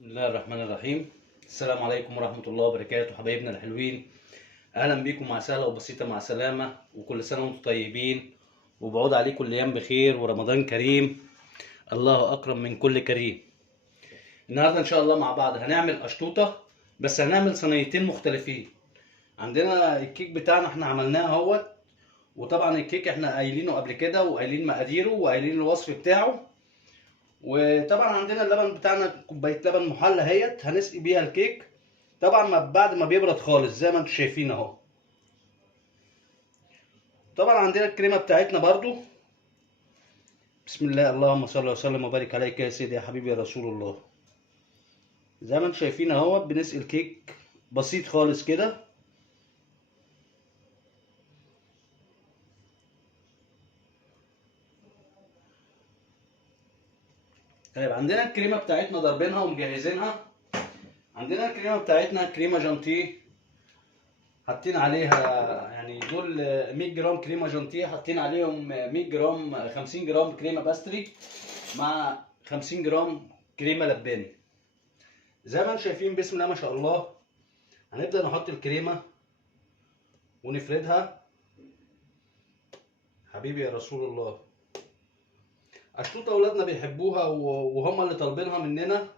بسم الله الرحمن الرحيم. السلام عليكم ورحمة الله وبركاته حبايبنا الحلوين. أهلا بيكم مع سهلة وبسيطة مع سلامة، وكل سنة وانتم طيبين، وبعود عليكم الأيام بخير ورمضان كريم. الله أكرم من كل كريم. النهاردة إن شاء الله مع بعض هنعمل أشطوطة، بس هنعمل صينيتين مختلفين. عندنا الكيك بتاعنا احنا عملناه اهوت، وطبعا الكيك احنا قايلينه قبل كده وقايلين مقاديره وقايلين الوصف بتاعه. وطبعا عندنا اللبن بتاعنا كوبايه لبن محلى اهيت هنسقي بيها الكيك. طبعا بعد ما بيبرد خالص زي ما انتم شايفين اهو. طبعا عندنا الكريمه بتاعتنا برضو. بسم الله، اللهم صل وسلم وبارك عليك يا سيدي يا حبيبي يا رسول الله. زي ما انتم شايفين اهو بنسقي الكيك بسيط خالص كده. طيب عندنا الكريمه بتاعتنا ضاربينها ومجهزينها. عندنا الكريمه بتاعتنا كريمه جانتيه، حاطين عليها يعني دول 100 جرام كريمه جانتيه، حاطين عليهم 100 جرام 50 جرام كريمه باستري مع 50 جرام كريمه لباني. زي ما انتم شايفين بسم الله ما شاء الله. هنبدا نحط الكريمه ونفردها. حبيبي يا رسول الله، اشطوطه اولادنا بيحبوها وهم اللي طالبينها مننا.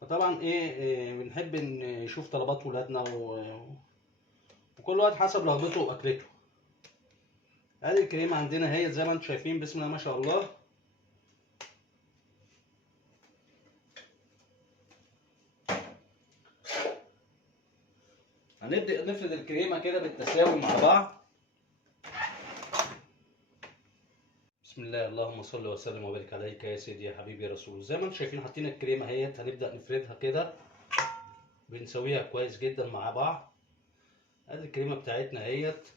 فطبعا بنحب نشوف طلبات ولادنا وكل واحد حسب رغبته واكلته. ادي الكريمه عندنا هي زي ما انتم شايفين بسم الله ما شاء الله. هنبدأ نفرد الكريمة كده بالتساوي مع بعض. بسم الله، اللهم صل وسلم وبارك عليك يا سيدي يا حبيبي يا رسول الله. زي ما انتم شايفين حاطين الكريمة اهيت، هنبدأ نفردها كده بنسويها كويس جدا مع بعض. ادي الكريمة بتاعتنا اهيت.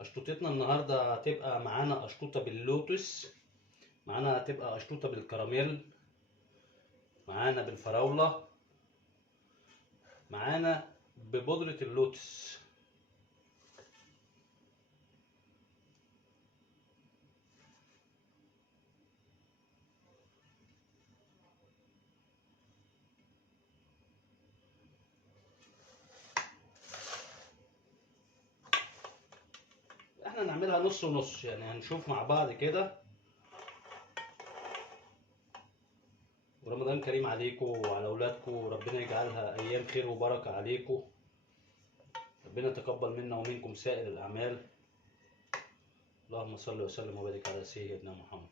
اشطوطتنا النهارده هتبقى معانا اشطوطة باللوتس، معانا هتبقى اشطوطة بالكراميل، معانا بالفراولة، معانا ببودرة اللوتس. احنا نعملها نص ونص، يعني هنشوف مع بعض كده. ورمضان كريم عليكم وعلى اولادكم، وربنا يجعلها ايام خير وبركه عليكم. ربنا يتقبل منا ومنكم سائر الاعمال. اللهم صل وسلم وبارك على سيدنا محمد.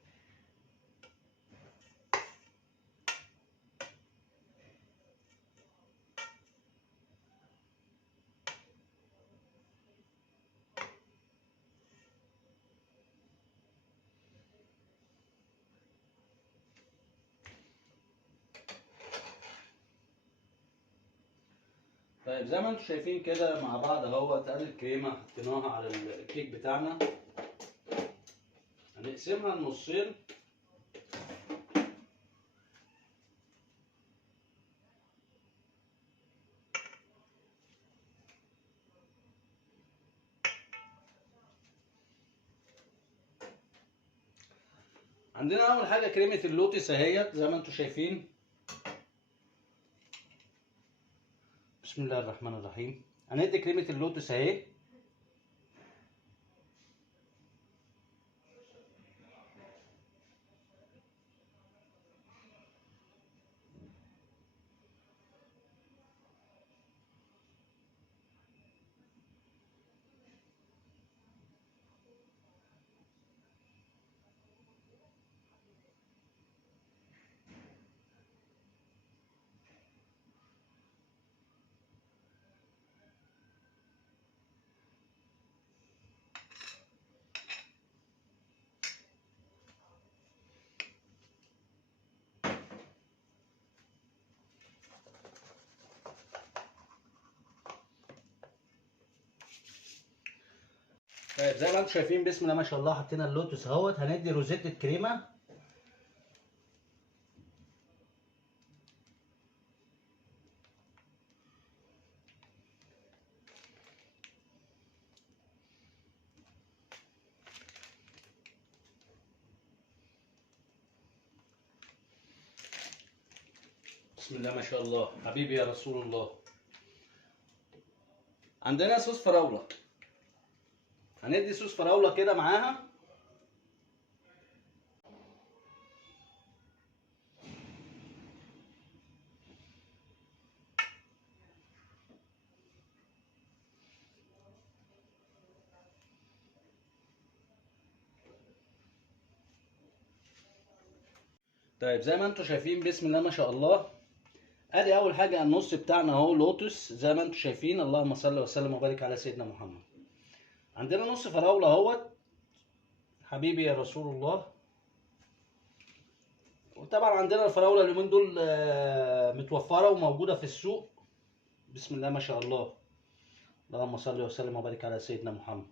طيب زي ما انتم شايفين كده مع بعض اهوت، ادي الكريمه حطيناها على الكيك بتاعنا. هنقسمها نصين. عندنا اول حاجه كريمه اللوتس اهيت زي ما انتم شايفين. بسم الله الرحمن الرحيم. هندي كريمه اللوتس اهي. طيب زي ما انتم شايفين بسم الله ما شاء الله حطينا اللوتس اهوت. هندي روزيتة كريمه. بسم الله ما شاء الله، حبيبي يا رسول الله. عندنا صوص فراولة، هندي صوص فراولة كده معاها. طيب زي ما انتم شايفين بسم الله ما شاء الله، ادي اول حاجه النص بتاعنا اهو لوتس زي ما انتم شايفين. اللهم صل وسلم وبارك على سيدنا محمد. عندنا نص فراوله اهوت، حبيبي يا رسول الله. وطبعا عندنا الفراوله اليومين دول متوفره وموجوده في السوق. بسم الله ما شاء الله، اللهم صل وسلم وبارك على سيدنا محمد.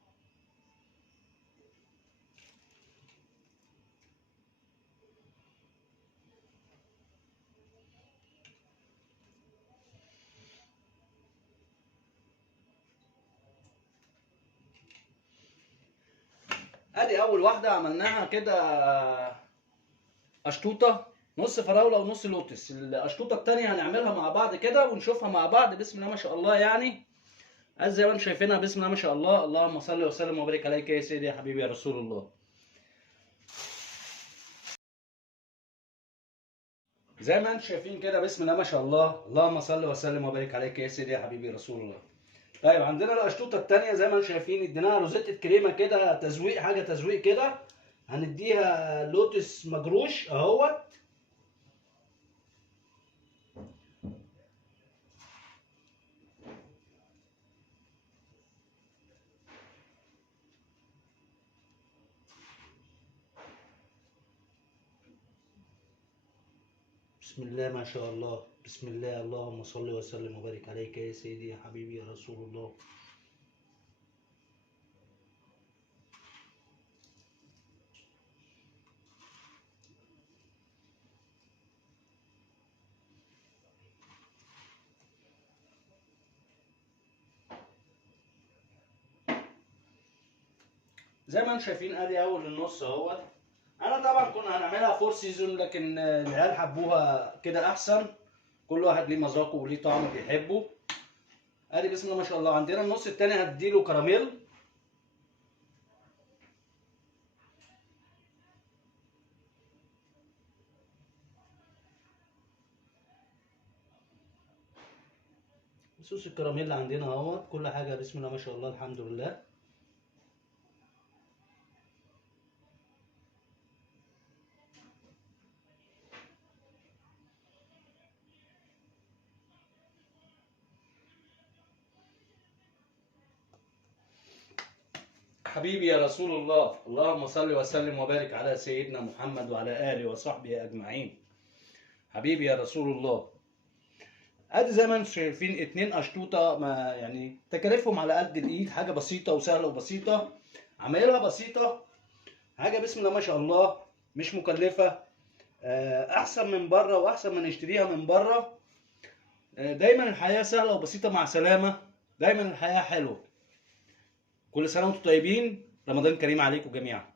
ادي اول واحده عملناها كده، اشطوطه نص فراوله ونص لوتس. الاشطوطه التانيه هنعملها مع بعض كده ونشوفها مع بعض. بسم الله ما شاء الله، يعني زي ما انتم شايفينها. بسم الله ما شاء الله، اللهم صل وسلم وبارك عليك يا سيدي يا حبيبي يا رسول الله. زي ما انتم شايفين كده بسم الله ما شاء الله، اللهم صل وسلم وبارك عليك يا سيدي يا حبيبي رسول الله. طيب عندنا الاشطوطه الثانيه زي ما انتم شايفين، اديناها روزيتة كريمه كده، تزويق، حاجه تزويق كده. هنديها لوتس مجروش اهوت. بسم الله ما شاء الله، بسم الله، اللهم صل وسلم وبارك عليك يا سيدي يا حبيبي يا رسول الله. زي ما انتم شايفين ادي اول النص اهوت. انا طبعا كنا هنعملها فور سيزون، لكن العيال حبوها كده احسن. كل واحد ليه مذاقه وليه طعم بيحبه. ادي بسم الله ما شاء الله. عندنا النص التاني هديله كراميل. صوص الكراميل عندنا اهوت، كل حاجه بسم الله ما شاء الله، الحمد لله. حبيبي يا رسول الله، اللهم صل وسلم وبارك على سيدنا محمد وعلى اله وصحبه اجمعين. حبيبي يا رسول الله. ادي زي ما انتم شايفين اتنين اشطوطه، ما يعني تكاليفهم على قد الايد، حاجه بسيطه وسهله وبسيطه، عمايلها بسيطه، حاجه بسم الله ما شاء الله، مش مكلفه. احسن من بره واحسن من نشتريها من بره. دايما الحياه سهله وبسيطه مع سلامه، دايما الحياه حلوه. كل سنه وانتم طيبين، رمضان كريم عليكم جميعا.